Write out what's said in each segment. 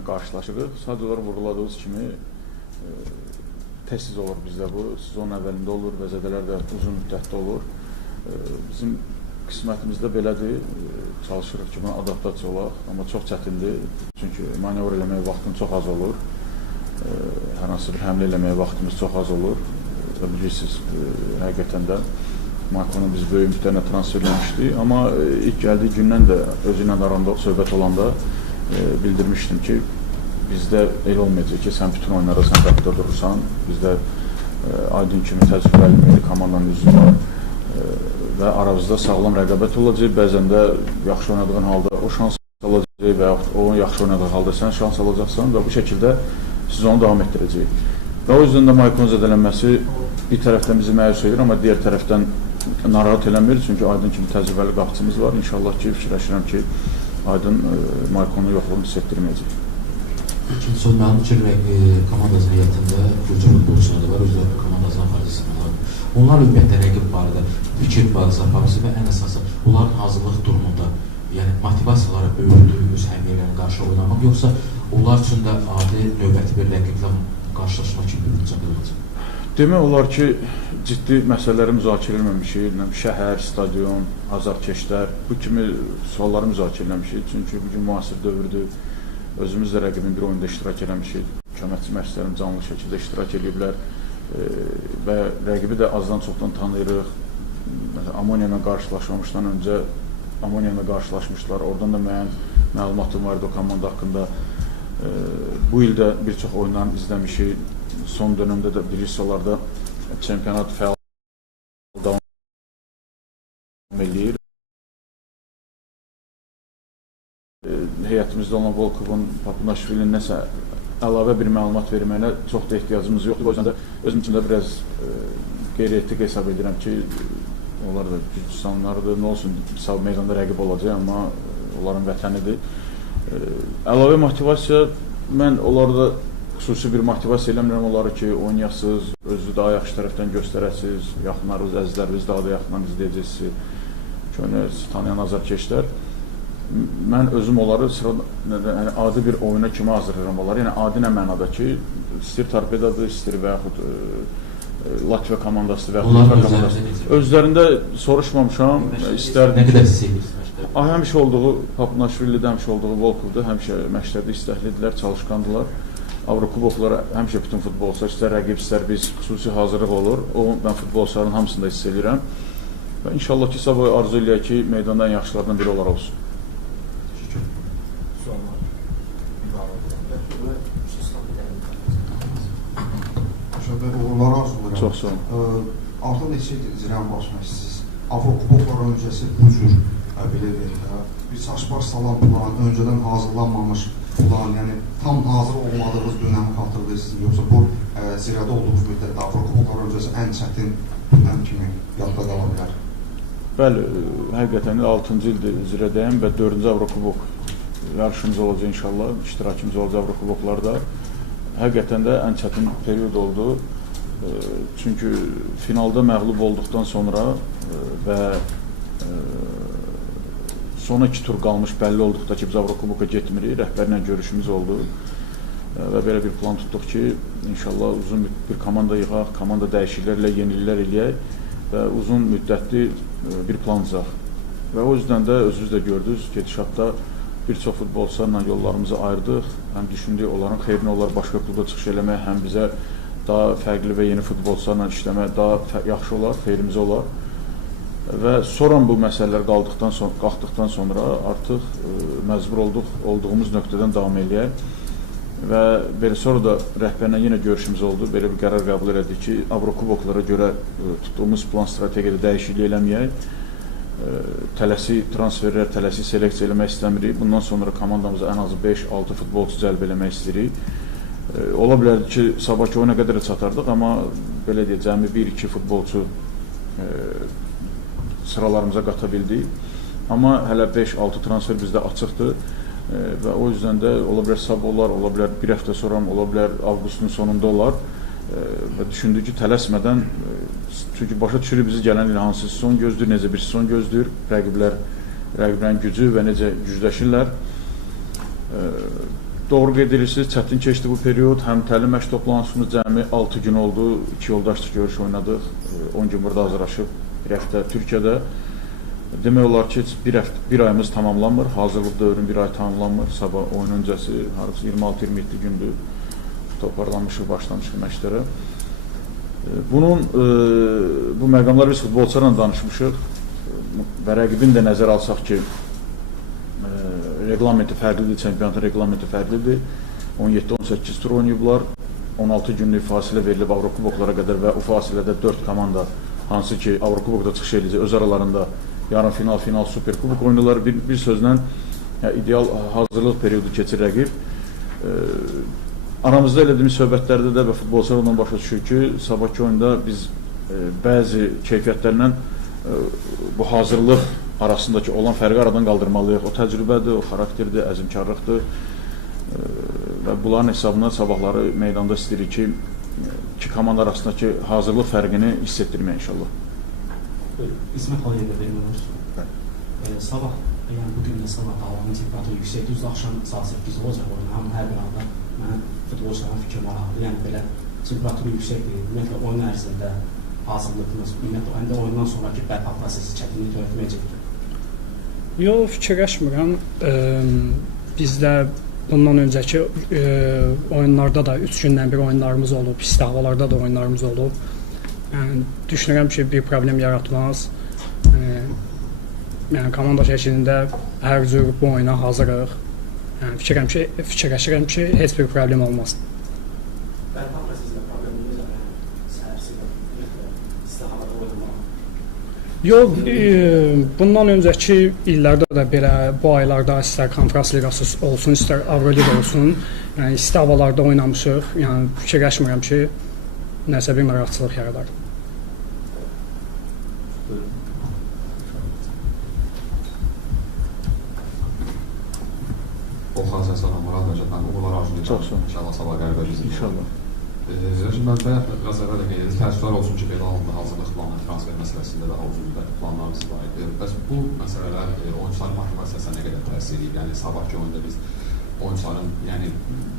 ilə qarşılaşırıq. Sadəcə olaraq vurguladığınız kimi tez-tez olur bizdə bu. Sezon əvvəlində olur və zədələr də uzun müddətdə olur. Bizim qismətimizdə belədir. Çalışırıq ki, buna adaptasiya olaq, amma çox çətindir. Çünki manevr eləməyə vaxtım çox az olur. Hər hansı bir həmlə eləməyə vaxtımız çox az olur. Və bilirsiniz, həqiqətən də Markonun biz böyük müddətlə transfer eləmişdik. Amma ilk gəldiyi gündən də özü ilə aramda söhbət olanda bildirmişdim ki, bizdə elə olmayacaq ki, sən bütün oyunlarda sən qapıda durursan. Bizdə Aydın kimi təcrübəli milli komandanın üzvü var və aramızda sağlam rəqabət olacaq. Bəzən də yaxşı oynadığın halda o şans alacaq və yaxud o yaxşı oynadığı halda sən şans alacaqsan və bu şəkildə sezonu davam etdirəcək. Və o yüzden də Markonun zədələnməsi bir tərəfdən bizi məyus edir, amma diğer tərəfdən narahat eləmir. Çünki Aydın kimi təcrübəli qapıcımız var. İnşallah ki, fikirləşirəm ki, Aydın Markonun yoxluğunu hiss etdirməyəcək. İkinci son mənim üçün komandasının heyətində Gürcü futbolçuları da var, özləri komandasının faizəsində var. Onlar ümumiyyətlə rəqib barədə fikir bazı aparması və ən əsası onların hazırlıq durumunda, yəni motivasiyaları böyüdür, öz həmiyyələrini qarşı oynamaq, yoxsa onlar üçün də adi növbəti bir rəqiblə qarşılaşma kimi bir mücadələ olacaq? Demək olar ki, ciddi məsələləri müzakirə eləməmişik. Şəhər, stadion, azarkeşlər, bu kimi sualları müzakirə eləmişik. Çünki bugün müasir dövrdür. Özümüz də rəqibin bir oyunda iştirak eləmişik. Köməkçi məşqçilərim canlı şəkildə iştirak ediblər və rəqibi də azdan çoxdan tanıyırıq. Məsələn, Amoniya ilə qarşılaşmamışdan öncə Amoniya ilə qarşılaşmışlar. Oradan da müəyyən məlumatım vardı o komanda haqqında. Bu ildə bir çox oyunlarını izləmişik. Son dönemdə də bilirsizlərdə çempionat fəal davam edir. Heyətimizdə olan Volkovun, Papunaşvilinin nəsə əlavə bir məlumat verməyinə çox da ehtiyacımız yoxdur. O yüzden də özüm üçün də biraz qeyri-etik hesab edirəm ki, onlar da Gürcüstanlılardır, nə olsun, meydanda rəqib olacaq, amma onların vətənidir. Əlavə motivasiya, mən onlarda xüsusi bir motivasiya eləmirəm onları ki, oynayasınız, özü daha yaxşı tərəfdən göstərəsiniz, yaxınlarınız, əzizləriniz daha da yaxından izləyəcəksiniz. Köhnə tanıyan azarkeşlər. Mən özüm onları adi bir oyuna kimi hazırlayıram onları. Yəni adi nə mənada ki, istir Torpedadır, istir və yaxud Latviya komandası və yaxud Latviya komandası. Özlərində soruşmamışam, istər... Nə qədər istəyirsiniz? Həmişə olduğu, Papunaşvilidə həmişə olduğu Volkovda, həmişə məşqlərdə istəklidirlər, çalışqandılar. Avrokuboklara həmişə bütün futbolçular, istər rəqib, istər biz xüsusi hazırlıq olur. Mən futbolçuların hamısında hiss edirəm. Və inşallah ki, sabah arzu eləyək ki, meydanda ən yaxşılardan biri olar olsun. Uğurlar arzulayıram. Çox sağ olun. Artıq neçə zirən baş məşqçisiz? Avrokuboklar öncəsi bu cür, belə deyək də, bir çaşbaş salan plan, öncədən hazırlanmamış plan, yəni tam hazır olmadığınız dönəmi xatırlayırsınız, yoxsa bu zirədə olduğunuz müddətdə Avrokuboklar öncəsi ən çətin dönəm kimi yadda qala bilər? Bəli, həqiqətən 6-cı ildir zirədəyəm və 4-cü Avrokubok yarışımız olacaq inşallah, iştirakımız olacaq Avrokuboklarda. Həqiqətən də ən çətin period oldu. Çünki finalda məğlub olduqdan sonra və son 2 tur qalmış bəlli olduqda ki, biz Avrokuboka getmirik, rəhbərlə görüşümüz oldu və belə bir plan tutduq ki, inşallah uzun bir komanda yığaq, komanda dəyişikliklərlə yeniliklər eləyək və uzun müddətli bir plan cızaq. Və o yüzden də özünüz də gördünüz, gedişatda bir çox futbolçularla yollarımızı ayırdıq. Həm düşündük, onların xeyrinə olar başqa klubda çıxış eləmək, həm bizə daha fərqli və yeni futbolçularla işləmək daha yaxşı olar, xeyrimizə olar. Və sonra bu məsələlər qalxdıqdan sonra artıq məcbur olduğumuz nöqtədən davam eləyək. Və belə sonra da rəhbərlə yenə görüşümüz oldu. Belə bir qərar qəbul elədik ki, Avrokuboklara görə tutduğumuz plan strategiyada dəyişiklik eləməyək. Tələsi transferlər, tələsi seleksiya eləmək istəmirik. Bundan sonra komandamıza ən azı 5-6 futbolçu cəlb eləmək istəyirik. Ola bilərdi ki, sabahki oyuna qədər çatardıq, amma belə deyək, cəmi 1-2 futbolçu sıralarımıza qata bildik. Amma hələ 5-6 transfer bizdə açıqdır və o yüzden də ola bilər sabah olar, ola bilər bir həftə sonra, ola bilər avqustun sonunda olar və düşündük ki, tələsmədən, çünki başa düşürük bizi gələn il hansı son gözlür, necə bir son gözlür, rəqiblərin gücü və necə gücləşirlər. Doğru qeyd edirsiniz, çətin keçdi bu period. Həm təlim məşq toplantısımız cəmi 6 gün oldu. 2 yoldaşlıq görüş oynadıq. 10 gün burada hazırlaşıb, bir həftə Türkiyədə. Demək olar ki, bir ayımız tamamlanmır. Hazırlıq dövrün bir ay tamamlanmır. Sabah oyun öncəsi 26-27 gündür toparlanmışıq, başlamışıq məşqlərə. Bu məqamlar biz futbolçularla danışmışıq və rəqibin də nəzərə alsaq ki, reglamenti fərqlidir, çempionatın reglamenti fərqlidir. 17-18 tur oynayıblar, 16 günlük fasilə verilib Avrokuboklara qədər və o fasilədə 4 komanda, hansı ki Avrokubokda çıxış edəcək, öz aralarında yarım final, final, superkubok oynayırlar. Bir sözlə ideal hazırlıq periodu keçir rəqib. Aramızda elədiyimiz söhbətlərdə də və futbolçularla başa düşür ki, sabahki oyunda biz bəzi keyfiyyətlərlə bu hazırlıq arasındakı olan fərqi aradan qaldırmalıyıq. O təcrübədir, o xarakterdir, əzmkarlıqdır və bunların hesabına sabahları meydanda istəyirik ki, iki komanda arasındakı hazırlıq fərqini hiss etdirmək inşallah. İsmet Haliyev də verilmir. Sabah, yəni bugün də sabah havanın temperaturu yüksək, düzdür, axşam saat 8 olacaq oyun, amma hər bir anda mənim futbolçuların fikri maraqlıdır, yəni belə temperaturu yüksəkdir, ümumiyyətlə oyun ərzində hazırlığınız, ümumiyyətlə oyundan sonraki bərpa prosesi çətinlik törətməyəcəkdir. Yox, fikirləşmirəm. Bizdə bundan öncəki oyunlarda da 3 gündən bir oyunlarımız olub, isti havalarda da oyunlarımız olub. Yəni, düşünürəm ki, bir problem yaratmaz. Yəni, komanda şəklində hər cür bu oyuna hazırıq. Yəni, fikirləşirəm ki, heç bir problem olmaz. Bərpa prosesində problem olacaq, səhərsidə, isti havada oyunlar. Yox, bundan öncəki illərdə də belə bu aylarda istər konfrans liqası olsun, istər Avroliqa olsun, yəni isti havalarda oynamışıq. Yəni fikirləşmirəm ki, nəsə bir narahatçılıq yaradar. Orxan sən salamlar, Murad uğurlar arzulayıram. Çox sağ ol. İnşallah sabah qəribə bizim. İnşallah. Şimdi ben biraz evvel de qeyd edim, təəssüflər olsun ki, belə alındı hazırlıq planı, transfer məsələsində daha uzun müddət planlarımız var idi. Bəs bu məsələlər oyuncuların motivasiyasına nə qədər təsir edir? Yəni sabahki oyunda biz oyuncuların, yəni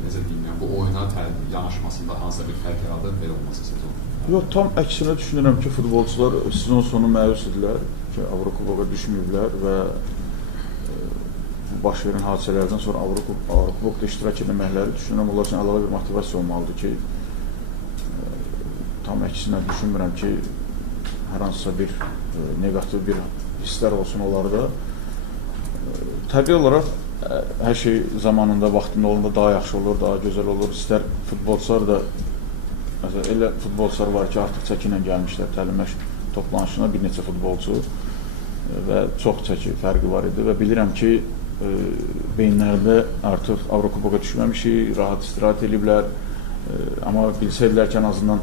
necə deyim, yəni bu oyuna yanaşmasında hansısa bir fərq yaradır, belə olması sezon? Yox, tam əksinə düşünürəm ki, futbolçular sezon sonu məyus idilər ki, Avrokuboka düşməyiblər və baş verən hadisələrdən sonra Avrokubokda iştirak edilməkləri düşünürəm, onlar üçün əlavə bir motivasiya olmalıdır ki, tam əksinə düşünmürəm ki, hər hansısa bir negativ bir hisslər olsun onlarda. Təbii olaraq hər şey zamanında, vaxtında olanda daha yaxşı olur, daha gözəl olur. İstər futbolçular da, məsələn, elə futbolçular var ki, artıq çəki ilə gəlmişlər təlim məşq toplanışına bir neçə futbolçu və çox çəki fərqi var idi və bilirəm ki, beyinlərində artıq Avrokuboka düşməmişik, rahat istirahət ediblər, amma bilsəydilər ki, ən azından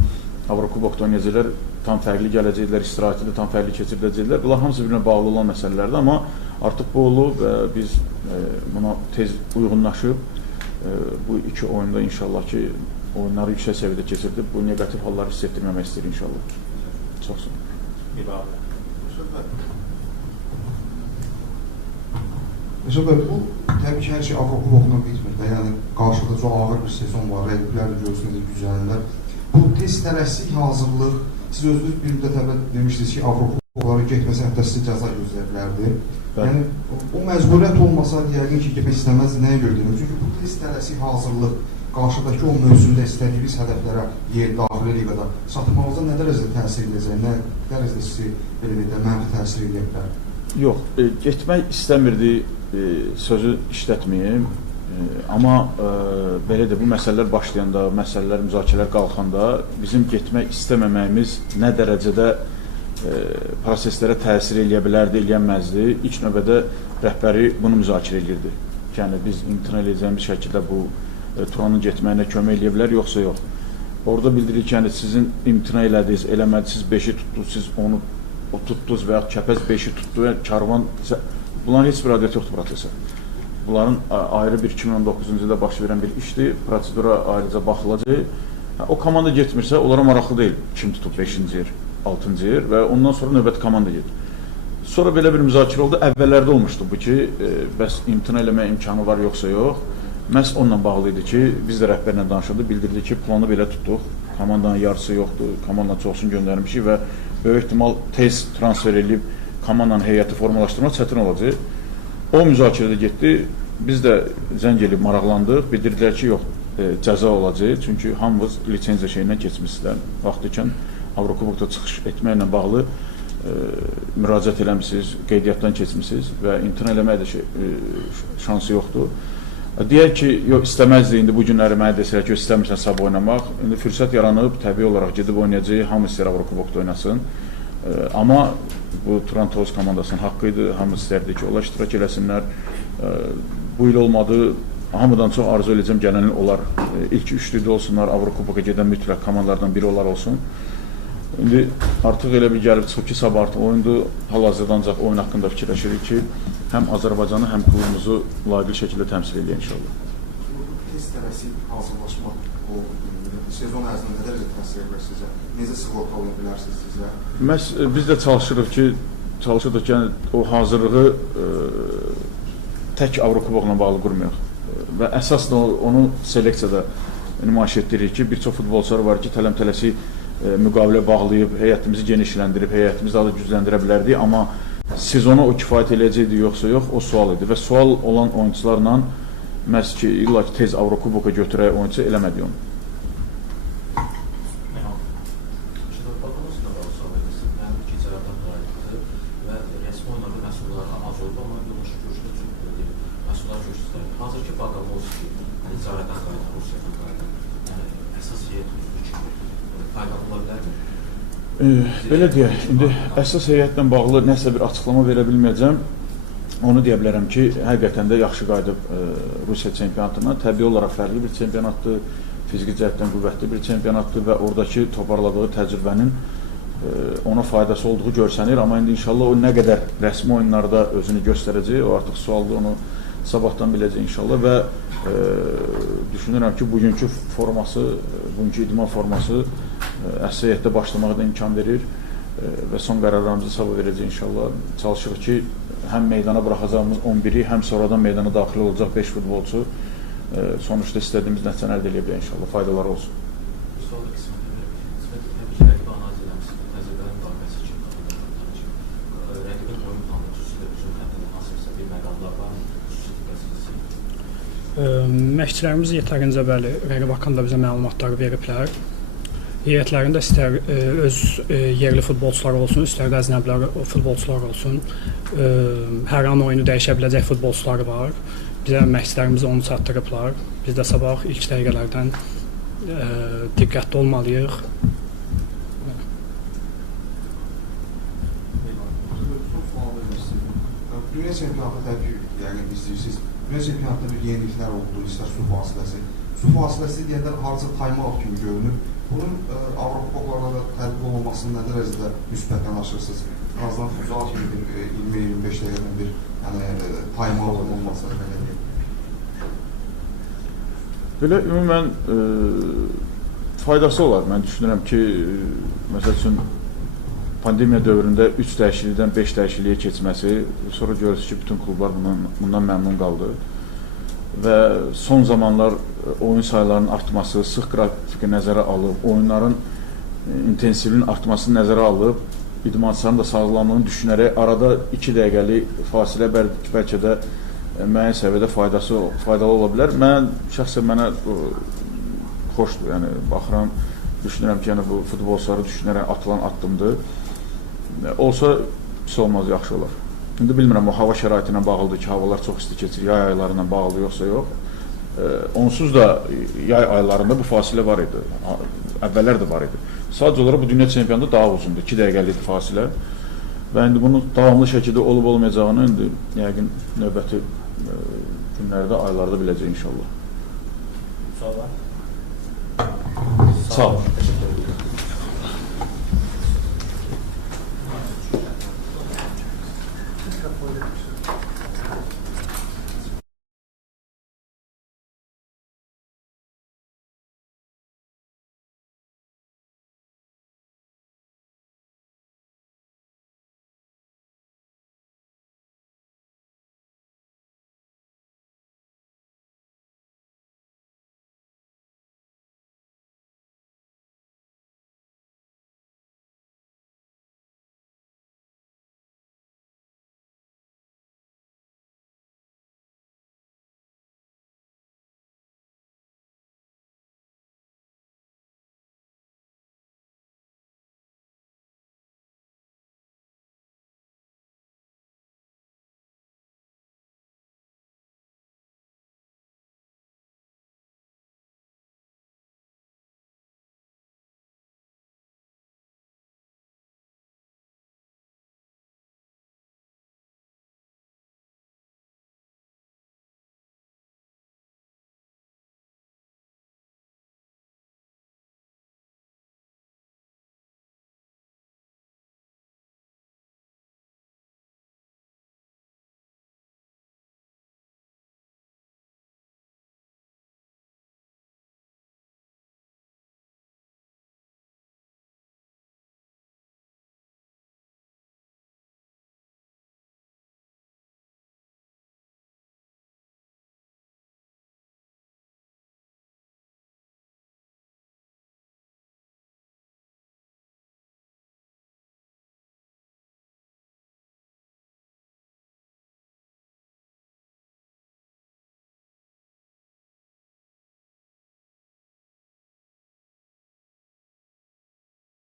Avrokubokda oynayacaqlar, tam fərqli gələcəklər, istirahəti də tam fərqli keçirdəcəklər. Bunlar hamısı birbirine bağlı olan məsələlərdir, amma artıq bu olub və biz buna tez uyğunlaşıb bu iki oyunda inşallah ki, oyunları yüksək səviyyədə keçirdib, bu negativ halları hiss etdirməmək istəyir inşallah. Çox sağ olun. Mesela bu təbii ki, hər şey Avrokubokla bitmir də, yəni qarşıda çox ağır bir sezon var, rəqiblər də görürsünüz, güzəllər. Bu test tələssik hazırlıq, siz özünüz bir müddət əvvəl demişdiniz ki, Avrokuboklara getməsə hətta sizi cəza gözləyilərdi. Yəni, o məcburiyyət olmasaydı, yəqin ki, getmək istəməzdi, nəyə görə dedim? Çünki bu test tələssik hazırlıq, qarşıdakı o mövzumda istədiyiniz hədəflərə yer daxili liqada çatmağınıza nə dərəcədə təsir edəcək, nə dərəcədə sizi mənfi təsir edə bilər? Yox, getmək istəmirdi sözü işlətməyim, amma belə də bu məsələlər başlayanda, məsələlər, müzakirələr qalxanda bizim getmək istəməməyimiz nə dərəcədə proseslərə təsir eləyə bilərdi, eləyənməzdi. İlk növbədə rəhbəri bunu müzakirə edirdi. Yəni biz imtina edəcəyimiz şəkildə bu Turanın getməyinə kömək eləyə bilər, yoxsa yox. Orada bildirir ki, yəni sizin imtina elədiniz, eləmədiniz, siz 5-i tutdunuz, siz onu tutdunuz və yaxud kəpəz 5-i tutdu, karvan, bunların heç bir adiyyəti yoxdur prosesə. Bunların ayrı bir 2019-cu ildə baş verən bir işdir, prosedura ayrıca baxılacaq. O komanda getmirsə, onlara maraqlı deyil kim tutub 5-ci yer, 6-cı yer və ondan sonra növbəti komanda gedir. Sonra belə bir müzakirə oldu, əvvəllərdə olmuşdu bu ki, bəs imtina eləməyə imkanı var yoxsa yox. Məhz onunla bağlı idi ki, biz də rəhbərlə danışıldı, bildirdi ki, planı belə tutduq, komandanın yarısı yoxdur, komandanın çoxsunu göndərmişik və böyük ehtimal tez transfer edib komandanın heyəti formalaşdırmaq çətin olacaq. O müzakirədə getdi, biz də zəng edib maraqlandıq, bildirdilər ki, yox, cəza olacaq, çünki hamımız lisenziya şeyindən keçmişsizlər, vaxtıkən Avrokubokda çıxış etməklə bağlı müraciət eləmişsiniz, qeydiyyatdan keçmişsiniz və imtina eləmək də şansı yoxdur. Deyək ki, yox, istəməzdi, indi bu günləri mənə desələr ki, istəmirsən sabah oynamaq, indi fürsət yaranıb, təbii olaraq gedib oynayacaq, hamı istəyir Avrokubokda oynasın. Amma bu Turan Toz komandasının haqqı idi, hamı istərdi ki, onlar iştirak eləsinlər. Bu il olmadı, hamıdan çox arzu edəcəm gələn il onlar ilk üçlüdə olsunlar, Avrokuboka gedən mütləq komandalardan biri onlar olsun. İndi artıq elə bir gəlib çıxıb ki, sabah artıq oyundur, hal-hazırda ancaq oyun haqqında fikirləşirik ki, həm Azərbaycanı, həm klubumuzu layiqli şəkildə təmsil edək inşallah. Test tələsik hazırlaşmaq sezon ərzində nə dərəcə təsir edir sizə? Necə sığorta oluna bilərsiniz sizə? Biz də çalışırıq ki, yəni, o hazırlığı tək Avrokubokla bağlı qurmayaq. Və əsas da onu seleksiyada nümayiş etdiririk ki, bir çox futbolçular var ki, tələm-tələsik müqavilə bağlayıb, heyətimizi genişləndirib, heyətimizi daha da gücləndirə bilərdik, amma sezona o kifayət eləyəcəkdi, yoxsa yox, o sual idi və sual olan oyuncularla məhz ki, illa ki, tez Avrokuboka götürək oyuncu eləmədik onu. Belə deyək, indi əsas heyətlə bağlı nəsə bir açıqlama verə bilməyəcəm. Onu deyə bilərəm ki, həqiqətən də yaxşı qayıdıb Rusiya çempionatına. Təbii olaraq fərqli bir çempionatdır, fiziki cəhətdən qüvvətli bir çempionatdır və oradakı toparladığı təcrübənin ona faydası olduğu görsənir. Amma indi inşallah o nə qədər rəsmi oyunlarda özünü göstərəcək, o artıq sualdır, onu sabahdan biləcək inşallah və düşünürəm ki, bugünkü forması, bugünkü idman forması əsas heyətdə başlamağa da imkan verir və son qərarlarımızı sabah verəcək inşallah. Çalışırıq ki, həm meydana buraxacağımız 11-i, həm sonradan meydana daxil olacaq 5 futbolçu sonuçda istədiyimiz nəticəni əldə edə bilək inşallah, faydaları olsun. Məşqçilərimiz yetərincə bəli, rəqib haqqında bizə məlumatlar veriblər. Heyətlərində istər öz yerli futbolçular olsun, istər də əcnəbilər futbolçular olsun, hər an oyunu dəyişə biləcək futbolçular var. Bizə məşqçilərimiz onu çatdırıblar. Biz də sabah ilk dəqiqələrdən diqqətli olmalıyıq. Dünya çempionatı təbii yəqin istəyirsiniz. Dünya çempionatında bir yeniliklər oldu, istər su fasiləsi. Su fasiləsi deyəndə harca time-out kimi görünür. Bunun Avrokuboklarda da tətbiq olunmasını nə dərəcədə müsbətdən aşırsınız? En azından futsal kimi bir 20-25 dəqiqədən bir time-out olunması nə deyək? Belə ümumən faydası olar. Mən düşünürəm ki, məsəl üçün pandemiya dövründə 3 dəyişiklikdən 5 dəyişikliyə keçməsi, sonra görürsünüz ki, bütün klublar bundan məmnun qaldı və son zamanlar oyun sayılarının artması, sıx qrafiki nəzərə alıb, oyunların intensivliyinin artmasını nəzərə alıb, idmançıların da sağlamlığını düşünərək arada 2 dəqiqəlik fasilə bəlkə də müəyyən səviyyədə faydalı ola bilər. Şəxsən mənə xoşdur, yəni baxıram, düşünürəm ki, yəni bu futbolçuları düşünərək atılan addımdır. Olsa pis olmaz, yaxşı olar. İndi bilmirəm, o hava şəraiti ilə bağlıdır ki, havalar çox isti keçir, yay ayları ilə bağlı yoxsa yox. Onsuz da yay aylarında bu fasilə var idi, əvvəllər də var idi. Sadəcə olaraq bu dünya çempionatında daha uzundur, 2 dəqiqəlik fasilə və indi bunun davamlı şəkildə olub-olmayacağını indi yəqin növbəti günlərdə, aylarda biləcək inşallah. Sağ olun. Sağ olun.